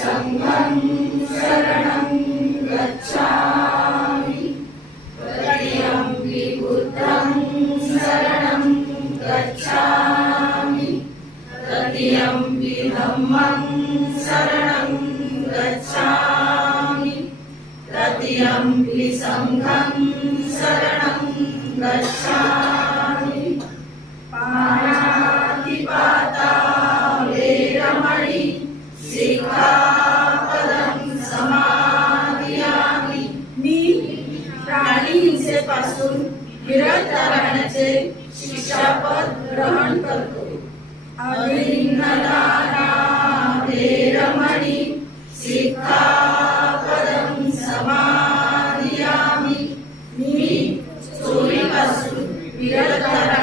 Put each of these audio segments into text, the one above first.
द्वितीयम्पि सङ्घं शरणं गच्छामि। तृतीयम्पि बुद्धं शरणं गच्छामि तृतीयम्पि धम्मं शरणं गच्छामि तृतीयम्पि सङ्घं शरणं गच्छामि। இரத்தார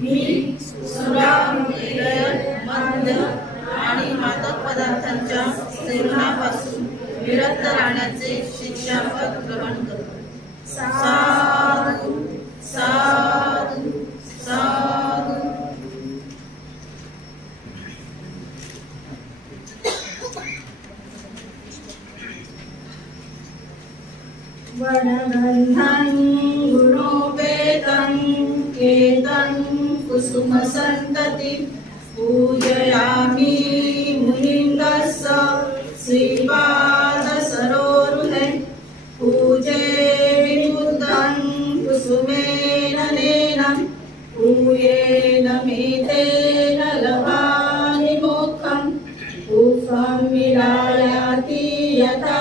मी सुरामेरय मद्य आणि मादक पदार्थांच्या सेवनापासून विरक्त राहण्याचे शिक्षापद ग्रहण करतो. साधू साधू साधू. वनगन्धं गुणोपेतं केतं कुसुमसन्तति पूजयामि मुनिन्दस्य श्रीपादसरोरुहे। पूजे विबुद्धं कुसुमेन नेनं पूयेन मेतेन लभानि मोक्षं उफं विरायाति यथा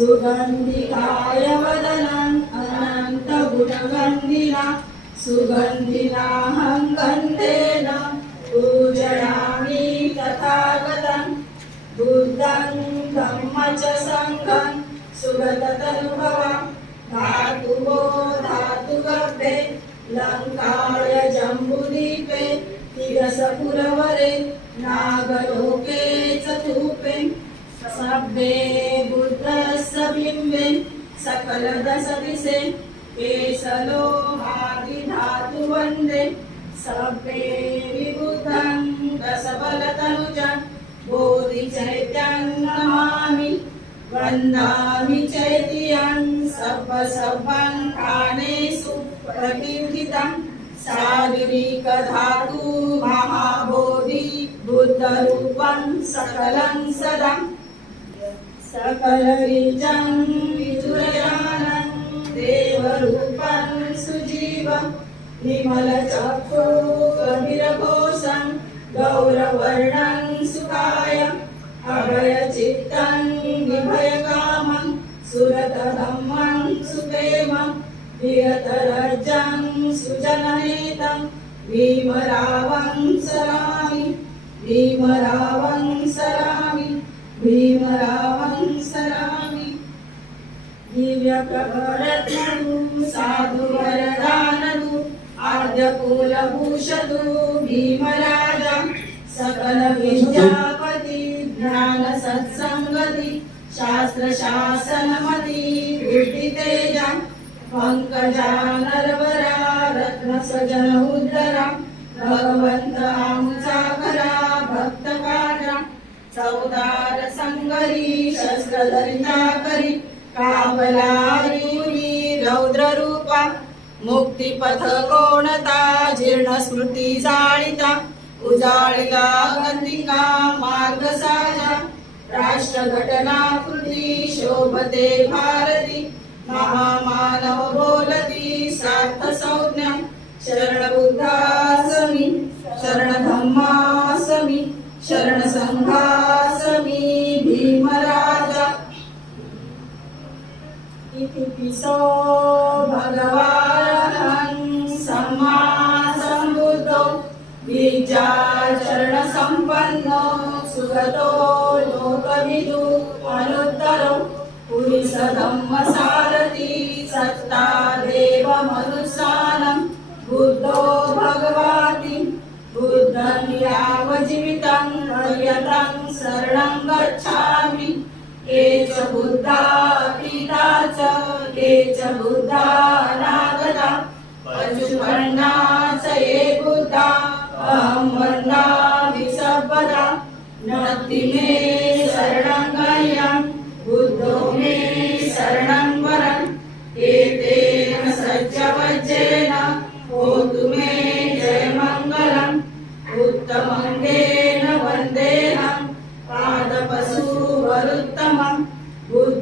सुगन्धिकाय वदनम् अनन्तगुणगन्धिना सुगन्धिनाहं गन्धेन पूजयामि तथागतम्। बुद्धं धम्म च सङ्घं सुगततनुभव धातुवो धातुगर्भे लङ्काय जम्बुदीपे तिरसपुरवरे नागलोके चतुपे सभ्ये बुद्धस्य बिम्बे सकलदशदिशे केशलोहादिधातु वन्दे। सभ्ये विबुद्धं बोधि बोधिचैत्यं नमामि। वन्दामि चैत्यं सब्बसब्बं प्राणेषु प्रतिष्ठितं। शारीरिकधातु महाबोधि बुद्धरूपं सकलं सदा। सकलरीचं विजुरयानं देवरूपं सुजीवं विमलचक्षु कविरघोषं गौरवर्णं सुखाय अभयचित्तं विभयकामं सुरतधम्मं सुप्रेमं विरतरजं सुजननेतं भीमरावं सरामि भीमरावं सरामि भीमरावं दिव्यप्रभरत्नदु साधु वरदानदु आद्यकुलभूषदु भीमराजा सकल विद्यापति ज्ञान सत्संगति शास्त्र शासनमति बुद्धि तेजा पंकजा नरवरा रत्न सजन उद्धरा भगवंत रौद्ररूपा करा मुक्तिपथ कोणता जीर्ण स्मृती जाळिता उजाळिला गंधिका मार्ग साजा राष्ट्र घटना कृती शोभते भारती महामानव बोलती सार्थ संज्ञा शरण बुद्धासमी शरण पिसो भगवान सम्मा सम्बुद्धो बीजाचरण सुगतो लोकविदु अनुत्तरो पुरिसधम्म सारथि सत्ता देव मनुसानं बुद्धो भगवाति बुद्धं यावजीवितं पर्यतं शरणं गच्छामि ये च बुद्धा पिताच च च बुद्धा नागदा पशुपन्ना च ये बुद्धा अहम वन्दामि सर्वदा. नत्ति मे शरणं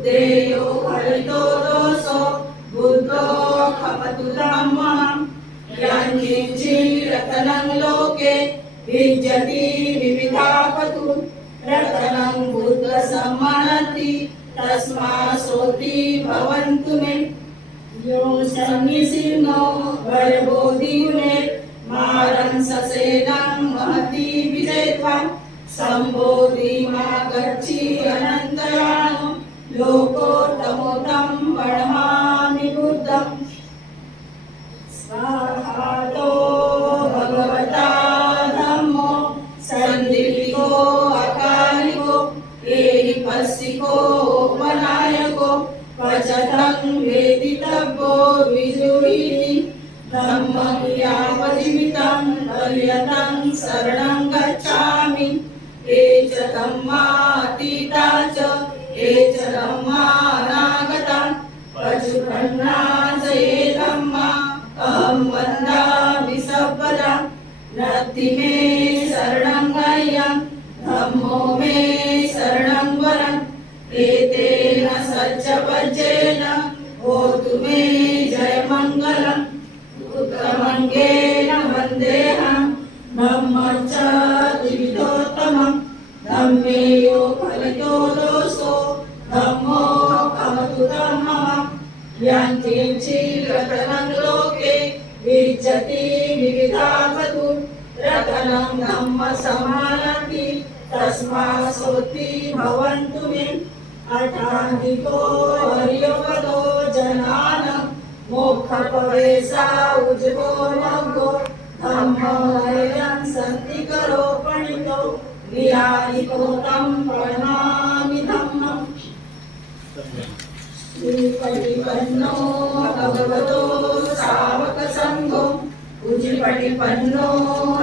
बुद्धेयो हरितो दोषो बुद्धो खमतु धम्मम् यञ्चिरतनं लोके विद्यति विविधापतु रतनं बुद्धसम्मनति तस्मा सोति भवन्तु मे। यो सन्निसिंहो गर्भोदिने मारं ससेनं महती विजयत्वा सम्बोधि मा गच्छि अनन्तयानो लोकोत्तमोत्तं स्वाहातो भगवता धम्मो सन्दिग्धो अकालिको एहिपस्सिको उपनायको क्वचतं वेदितव्यो विजुषिः धम्मं यावजीवितं पर्यतं शरणं गच्छामि। ये च धम्मातीता च ये च धम्मानागता पशुखण्डा च ये धम्मा अहं वन्दामि सर्वदा। मे शरणं गह्यं धम्मो मे शरणं रतनं लोके विज्जति विविधावतु रतनं धम्म समानति तस्मा सोति भवन्तु मे। अठाधिको हरियोगतो जनान मोक्षपवेशा उज्जो मग्गो धम्मोऽयं सन्ति करो पणितो विहारितो तं प्रणमामि श्रीपटिपन्नो भगवतो सावकसङ्गो। उजिपटिपन्नो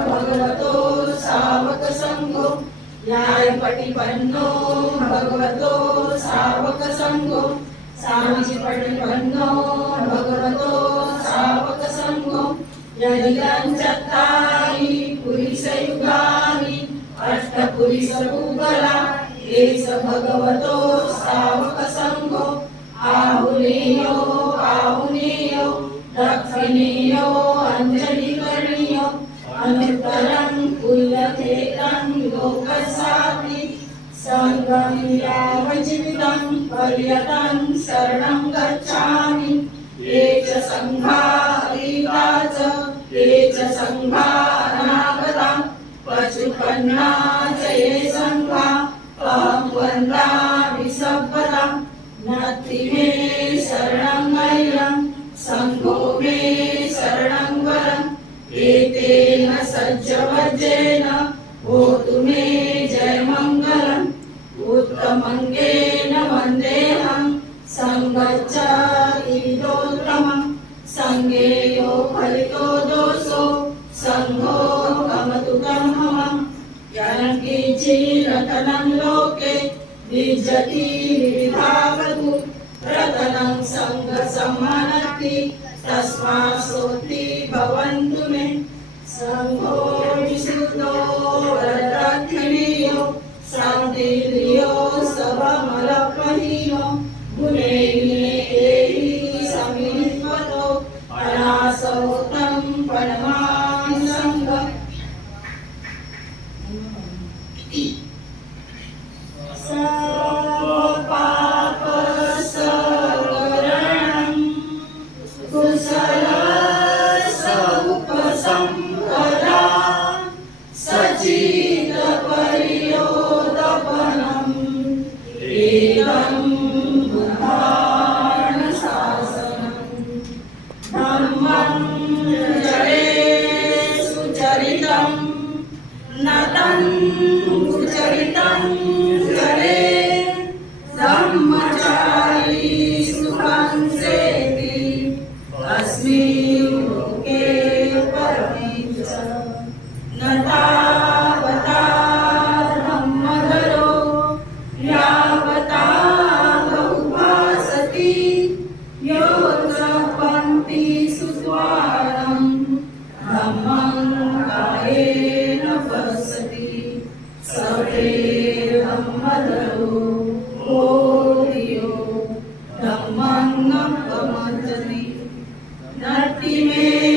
भगवतो सावकसङ्गो। न्यायपटिपन्नो भगवतो सावकसङ्गो। सामिजिपटिपन्नो भगवतो सावकसङ्गो। यदिगञ्चत्तारि पुरिसयुगानि। अष्टपुरिसभूगला एष भगवतो सा पन्नाचये सङ्घा त्वां वन्दामि नति मे शरणं मैलं सङ्गो मे शरणं वरम् एतेन सज्जवज्रेण भोतु मे जयमङ्गलम् उत्तमङ्गे रतनं लोके विजति विविधावधु रतनं सङ्गसम्मानति तस्मात् सोति भवन्तु मे। सङ्गो अंगम कमंतरी धरती में